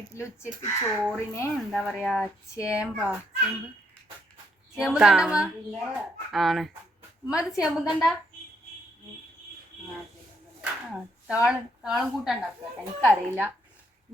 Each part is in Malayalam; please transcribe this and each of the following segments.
വീട്ടിൽ ഉച്ചക്ക് ചോറിന് എന്താ പറയാ ചേമ്പ് ആണ് ഉമ്മ അത് ചേമ്പും കണ്ട താളം കൂട്ടുണ്ടാക്കുക എനിക്കറിയില്ല,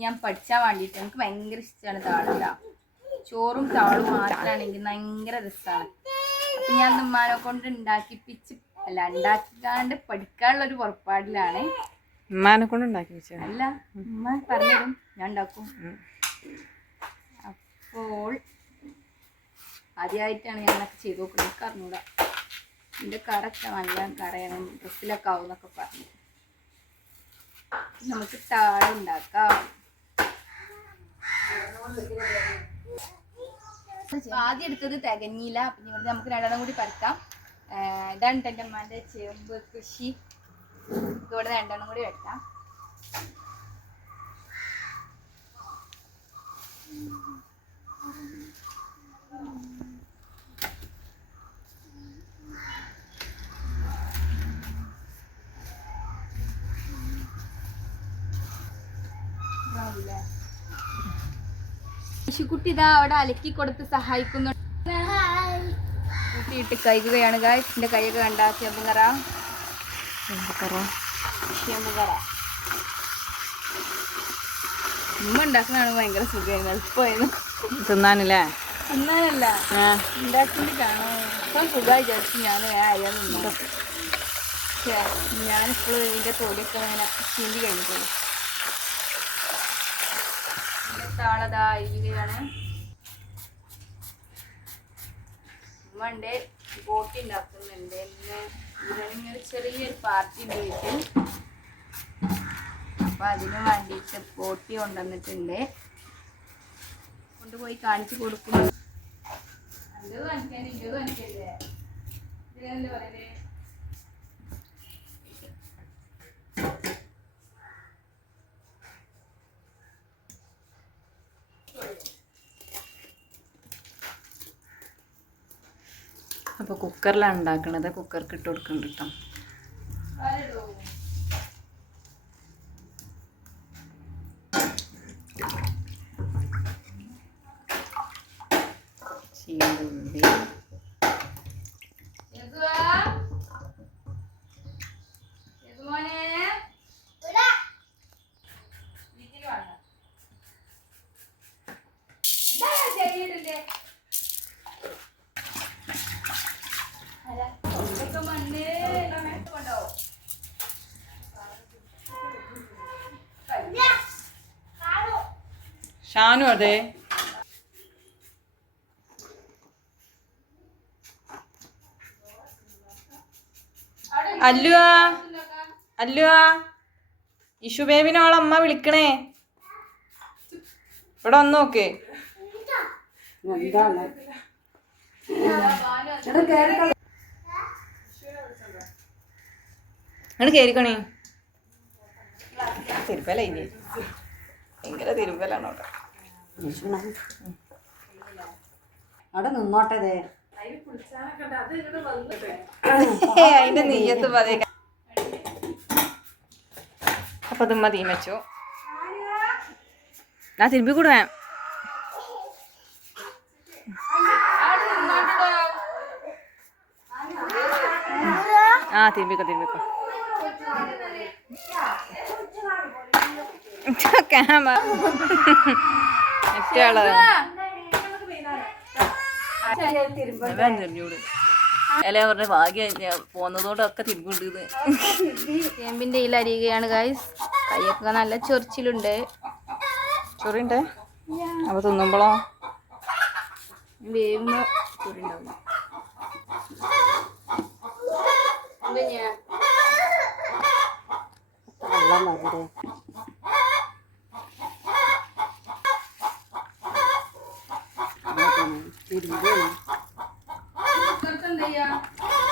ഞാൻ പഠിച്ചാൻ വേണ്ടിയിട്ട്. എനിക്ക് ഭയങ്കര ഇഷ്ടമാണ് താളില്ല. ചോറും താളും മാത്രമാണെങ്കിൽ ഭയങ്കര രസമാണ്. അപ്പം ഞാൻ ഉമ്മാനെ കൊണ്ട് ഉണ്ടാക്കിക്കാണ്ട് പഠിക്കാനുള്ള ഒരു പുറപ്പാടിലാണ്. ഉമ്മാനെ കൊണ്ട് ഉണ്ടാക്കി അല്ല, ഉമ്മ പറഞ്ഞുതരും, ഞാൻ ഉണ്ടാക്കും. അപ്പോൾ ആദ്യമായിട്ടാണ് ഞാനൊക്കെ ചെയ്ത് നോക്കുന്നത്. എനിക്ക് അറിഞ്ഞൂടാ, എൻ്റെ കറൊക്കെ നല്ല കറയണം, ഡ്രസ്സിലൊക്കെ ആവും എന്നൊക്കെ പറഞ്ഞു. നമുക്ക് താളുണ്ടാക്കാം. ആദ്യം എടുത്തത് തികഞ്ഞില്ല, പിന്നെ ഇവിടെ നമുക്ക് രണ്ടെണ്ണം കൂടി പരത്താം. ഇതാണ് എൻ്റെ അമ്മേൻ്റെ ചേമ്പ് കൃഷി. ഇവിടെ രണ്ടെണ്ണം കൂടി വെട്ടാം. കുട്ടി ഇതാ അവിടെ അലക്കി കൊടുത്ത് സഹായിക്കുന്നുണ്ട്. കൂട്ടിയിട്ട് കഴുകുകയാണ് ഗായ്സ്. എൻ്റെ കൈയൊക്കെ കണ്ട ചേമ്പുകറ ഉമ്മ ഉണ്ടാക്കുന്നതാണ് ഭയങ്കര സുഖമായിരുന്നു, എളുപ്പമായിരുന്നു തിന്നാനല്ലേ. തിന്നാനല്ല, ഉണ്ടാക്കിയിട്ട് കാണാൻ ഇപ്പം സുഖമായി വിചാരിച്ചു. ഞാൻ അരിയാൻ തിന്നാ. ഞാനിപ്പോൾ ഇതിൻ്റെ തോടിയൊക്കെ അങ്ങനെ ചീന്തി കഴിഞ്ഞിട്ടുള്ളൂ. താളതാ അരിയുകയാണ്. ഉമ്മണ്ട് ബോട്ടി ഉണ്ടാക്കുന്നുണ്ട്. ഇങ്ങനെ ചെറിയൊരു പാർട്ടി ഉണ്ട് വീട്ടിൽ. അപ്പം അതിന് വേണ്ടിയിട്ട് ബോട്ടി കൊണ്ടുവന്നിട്ടുണ്ട്. കൊണ്ടുപോയി കാണിച്ചു കൊടുക്കുന്നു. അഞ്ചത് കാണിക്കാൻ ഇഞ്ചത് കാണിക്കല്ലേ, ഇതിനല്ലേ പറയലേ. അപ്പോൾ കുക്കറിലാണ് ഉണ്ടാക്കണത്. കുക്കർക്ക് ഇട്ട് കൊടുക്കുന്നുണ്ട് കേട്ടോ. ചീന്തുള്ളി, ഷാനു അതെ. അല്ലുവാ അല്ലുവാ, ഇഷു ബേബിനോളമ്മ വിളിക്കണേ, ഇവിടെ വന്ന് നോക്ക്. ഇങ്ങോട്ട് കേറിക്കണേ. തിരുപ്പല ഇല്ലേ, ഭയങ്കര തിരുമ്പലാണ് അവിടെ. അവിടെ നിന്നോട്ടതേ, അതിന്റെ നെയ്യത്ത് പതേ. അപ്പൊ അതുമ്മ തീ വെച്ചു. ഞാൻ തിരുമ്പി കൂടുവേ. ആ തിരുമ്പിക്കോ തിരുമ്പിക്കോ. ക്യാമറ മറ്റാള് തിരിഞ്ഞൂട്. അല്ല പറഞ്ഞ ഭാഗ്യം പോന്നതോടൊക്കെ തിരിഞ്ഞുണ്ട്. ചേമ്പിൻ്റെ ഇല അരിയുകയാണ് ഗൈസ്. കൈയൊക്കെ നല്ല ചൊറിച്ചിലുണ്ട്. ചൊറിയുണ്ടേ. അപ്പൊ തിന്നുമ്പോളോ വേവുമ്പോ ചൊറിയുണ്ടാവും.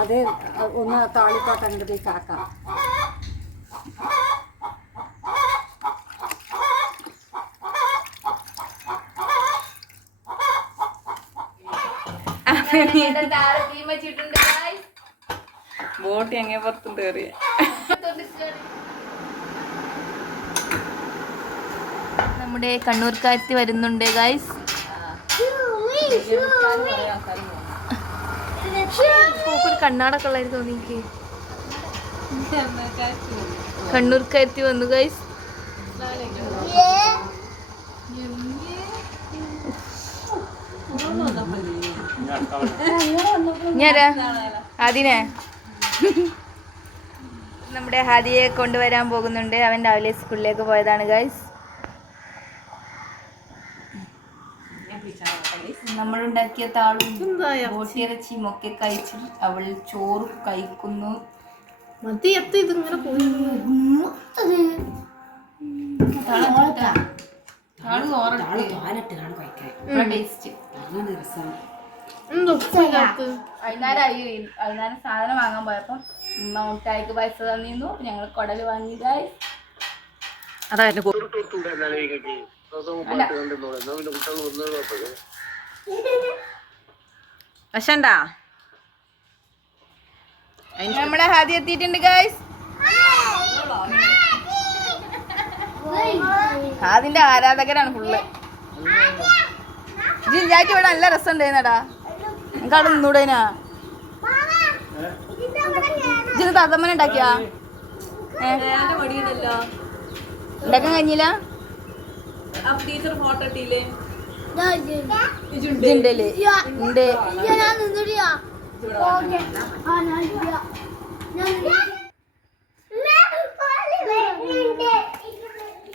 അത് ഒന്ന് താളിക്കോട്ടെ അങ്ങോട്ട് കാക്കാം. ബോട്ടി അങ്ങനെ പുറത്തുണ്ട് കയറിയ. നമ്മുടെ കണ്ണൂർക്കാരത്തി വരുന്നുണ്ട് ഗൈസ്. കണ്ണാടൊക്കെ ഉള്ളായിരുന്നു തോന്നി എനിക്ക്. കണ്ണൂർക്കാരത്തി വന്നു ഗൈസ്. ഞാനാ അതിനെ നമ്മുടെ ഹാദിയെ കൊണ്ടുവരാൻ പോകുന്നുണ്ട്. അവൻ രാവിലെ സ്കൂളിലേക്ക് പോയതാണ് ഗൈസ്. നമ്മളുണ്ടാക്കിയ താളും ബോട്ടിയിറച്ചിയും ഒക്കെ കഴിച്ച് അവൾ ചോറ് കഴിക്കുന്നു. വൈകുന്നേരം സാധനം വാങ്ങാൻ പോയപ്പോ ഉമ്മ മുട്ടായിക്ക് പൈസ തന്നിരുന്നു. ഞങ്ങൾ കുടല് വാങ്ങി ഗൈസ്. വശണ്ടാ നമ്മുടെ ഹാദി എത്തിയിട്ടുണ്ട് ഗൈസ്. ഹാദിന്റെ ആരാധകരാണ് ഫുള്ള്. ജിഞ്ചായിട്ട് ഇവിടെ നല്ല രസം ഉണ്ടായിരുന്നടാ. എനിക്ക് അവിടെ നിന്നൂടേനാ. ജിന് തത്തമ്മനെ ഉണ്ടാക്കിയാ ഉണ്ടാക്കാൻ കഴിഞ്ഞില്ല.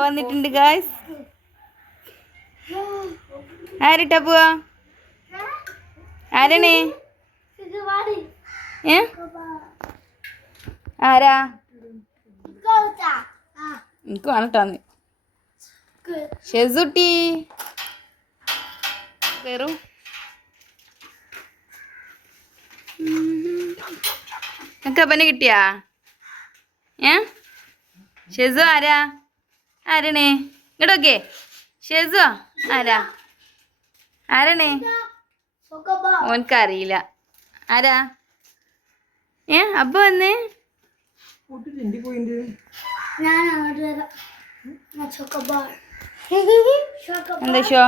വന്നിട്ടുണ്ട് ഗായ്സ്. ആരിട്ടാ പോവാ? ആരാണ്? ആരാ? എനിക്ക് വേണട്ടാന്ന്. ഷെസുട്ടി കയറൂ. നിനക്ക് അപ്പനെ കിട്ടിയാ? ഷെസു ആരാ? ആരാണ്? ഇങ്ങോട്ടൊക്കെ ഷെസു ആരാ? ആരാണ്? ഓനക്കറിയില്ല ആരാ. അപ്പൊ വന്നേ എന്താ ഷോ?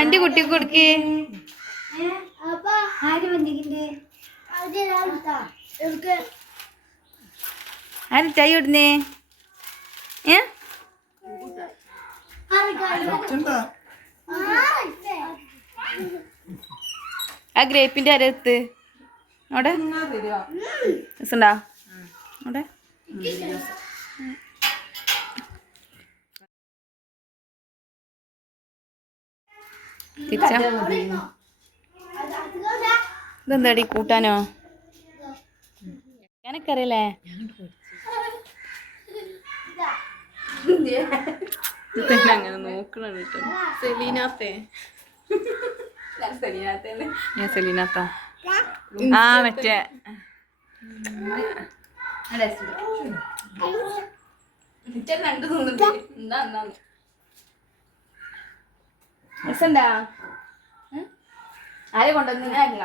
എന്റെ കുട്ടിക്ക് കൊടുക്കേ. ആര് ചായ ഇടുന്നേ? ആ ഗ്രേപ്പിന്റെ അരത്ത് അവിടെ രസണ്ടാ? അവിടെ ഇതെന്താടി കൂട്ടാനോ? എനിക്കറിയില്ലേ. അങ്ങനെ നോക്കണ സെലീനാത്തേ. ഞാൻ സെലീനാത്ത. ആ മറ്റേ രസണ്ടാ? ആരെ കൊണ്ടുവന്നില്ല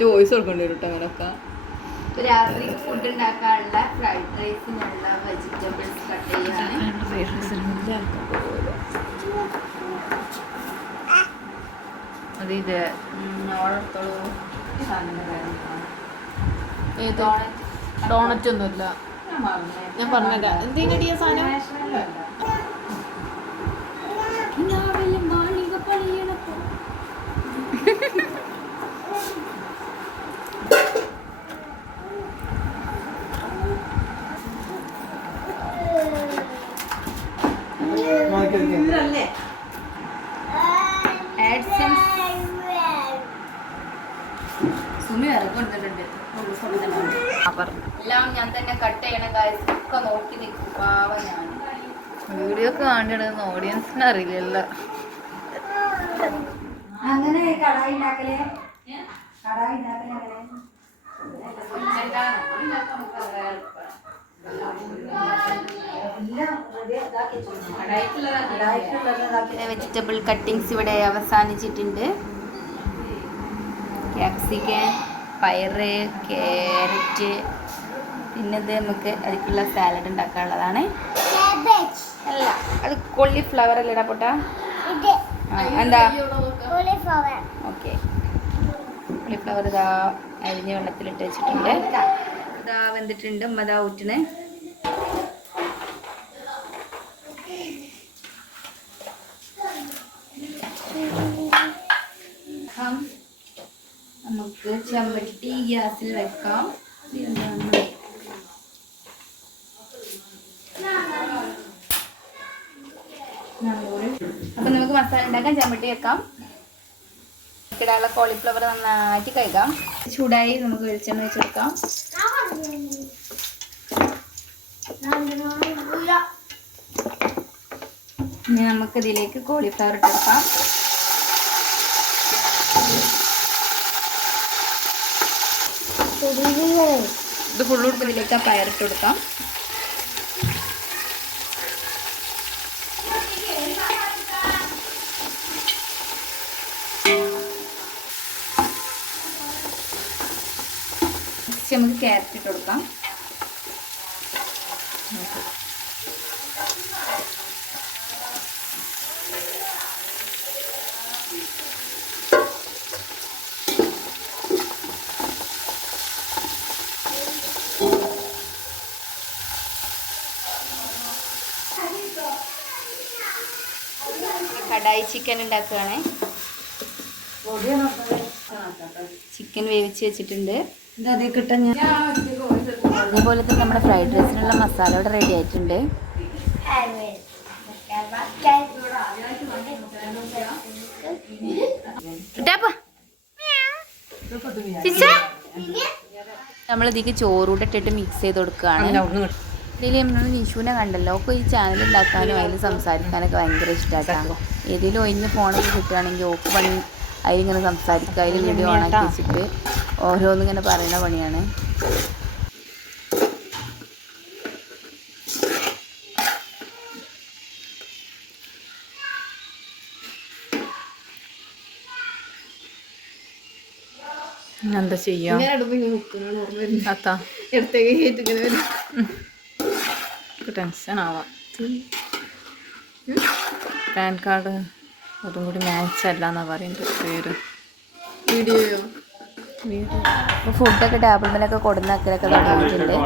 ചോയ്സ് കൊടുക്കേണ്ടി വരും കേട്ടോ അങ്ങനൊക്കെ. രാത്രി ഫുഡ് ഉണ്ടാക്കാനുള്ള ഫ്രൈഡ് റൈസിനുള്ള വെജിറ്റബിൾസ് കട്ട് ചെയ്യാണ്. ഇത് ഡോണറ്റ് ഒന്നുമില്ല. ഞാൻ പറഞ്ഞില്ല എന്തിനടിയ സാധനം. സുമി ഇറക്കൊണ്ടിട്ടുണ്ട്. എല്ലാം ഞാൻ തന്നെ കട്ട് ചെയ്യണ കാര്യമൊക്കെ നോക്കി നിൽക്കും. പാവം ഞാൻ വീഡിയോ ഒക്കെ കാണിടുന്ന ഓഡിയൻസിന് അറിയില്ലല്ലോ. അങ്ങനെ കടായി ഉണ്ടാക്കലേ. കടായി ഉണ്ടാക്കലേ വെജിറ്റബിൾ കട്ടിങ്സ് ഇവിടെ അവസാനിച്ചിട്ടുണ്ട്. ക്യാപ്സിക്കൻ, പയറ്, ക്യാരറ്റ്, പിന്നെ ഇത് നമുക്ക് അതിലേക്കുള്ള സാലഡ് ഉണ്ടാക്കാനുള്ളതാണ്. അല്ല, അത് കോളിഫ്ലവർ അല്ലേടാ പൊട്ടാ? എന്താ? ഓക്കെ, കോളിഫ്ലവർ ഇതാ അരിഞ്ഞ് വെള്ളത്തിലിട്ട് വെച്ചിട്ടുണ്ട്. ഇതാ വെന്തിട്ടുണ്ട്. ഉമ്മ ഇതാ ഊറ്റിന്. നമുക്ക് ചെമ്പട്ടി ഗ്യാസിൽ വെക്കാം. അപ്പം നമുക്ക് മസാല ഉണ്ടാക്കാൻ ചെമ്പട്ടി വെക്കാം. ഇടാനുള്ള കോളിഫ്ലവർ നന്നായിട്ട് കഴിക്കാം. ചൂടായി നമുക്ക് വെളിച്ചെണ്ണ വെച്ചെടുക്കാം. ഇനി നമുക്ക് ഇതിലേക്ക് കോളിഫ്ലവർ ഇട്ടെടുക്കാം. ഇത് ഫുള്ള് ഇതിലേക്ക് പയറിട്ട് കൊടുക്കാം. നമുക്ക് ക്യാരറ്റ് ഇട്ട് കൊടുക്കാം. കടായി ചിക്കൻ ഉണ്ടാക്കുകയാണേ. ചിക്കൻ വേവിച്ച് വെച്ചിട്ടുണ്ട്. അതേപോലെ തന്നെ നമ്മുടെ ഫ്രൈഡ് റൈസിനുള്ള മസാല ഇവിടെ റെഡി ആയിട്ടുണ്ട്. നമ്മളിതിക്ക് ചോറൂടെ ഇട്ടിട്ട് മിക്സ് ചെയ്ത് കൊടുക്കുകയാണ്. ഇതിൽ നമ്മൾ നിഷുവിനെ കണ്ടല്ലോ. ഒക്കെ ഈ ചാനൽ ഉണ്ടാക്കാനും അതിൽ സംസാരിക്കാനൊക്കെ ഭയങ്കര ഇഷ്ടമായിട്ടാണ്. ഏതെങ്കിലും ഒഴിഞ്ഞ് ഫോണൊക്കെ കിട്ടുകയാണെങ്കിൽ ഓക്ക് പണി അതിലിങ്ങനെ സംസാരിക്കുക, അതിൽ വീഡിയോ ഓണാക്കി വെച്ചിട്ട് ഓരോന്നിങ്ങനെ പറയുന്ന പണിയാണ്. എന്താ ചെയ്യാ? ടെൻഷൻ ആവാം. പാൻ കാർഡ് അതും കൂടി മാച്ച് അല്ല എന്നാ പറയുന്നത് പേര്. വീഡിയോ ഫുഡൊക്കെ ടേബിൾ മേലൊക്കെ കൊടുന്നാക്കലൊക്കെ തുടങ്ങിയിട്ടുണ്ട്.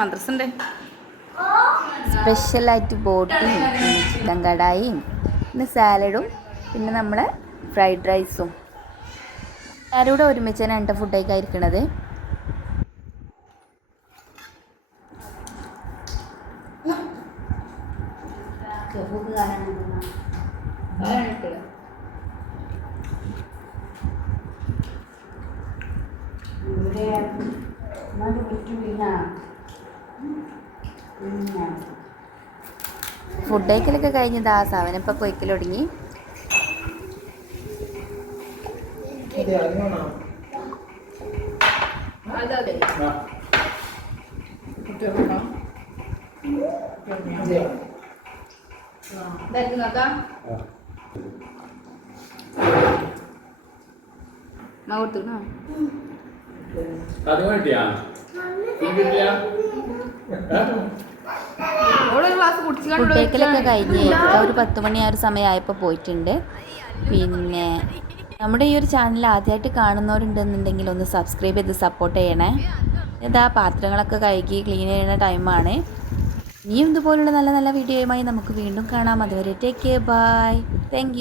മദ്രസ ഉണ്ട്. സ്പെഷ്യലായിട്ട് ബോട്ടിയും പിന്നെ ചിക്കൻ കടായും പിന്നെ സാലഡും പിന്നെ നമ്മളെ ഫ്രൈഡ് റൈസും എല്ലാവരും കൂടെ ഒരുമിച്ച് തന്നെ എൻ്റെ ഫുഡൊക്കെ ആയിരിക്കണത്. ഫുഡ് കഴിക്കലൊക്കെ കഴിഞ്ഞത് ആ സാധനപ്പം കൊയ്ക്കൽ തുടങ്ങി. ഫുഡേക്കലൊക്കെ കഴിഞ്ഞ് ഒരു 10 മണി ആ ഒരു സമയമായപ്പോൾ പോയിട്ടുണ്ട്. പിന്നെ നമ്മുടെ ഈ ഒരു ചാനൽ ആദ്യമായിട്ട് കാണുന്നവരുണ്ടെന്നുണ്ടെങ്കിൽ ഒന്ന് സബ്സ്ക്രൈബ് ചെയ്ത് സപ്പോർട്ട് ചെയ്യണേ. ഇതാ പാത്രങ്ങളൊക്കെ കഴുകി ക്ലീൻ ചെയ്യുന്ന ടൈമാണ്. ഇനിയും ഇതുപോലുള്ള നല്ല നല്ല വീഡിയോയുമായി നമുക്ക് വീണ്ടും കാണാം. അതുവരെ take care, bye, thank U.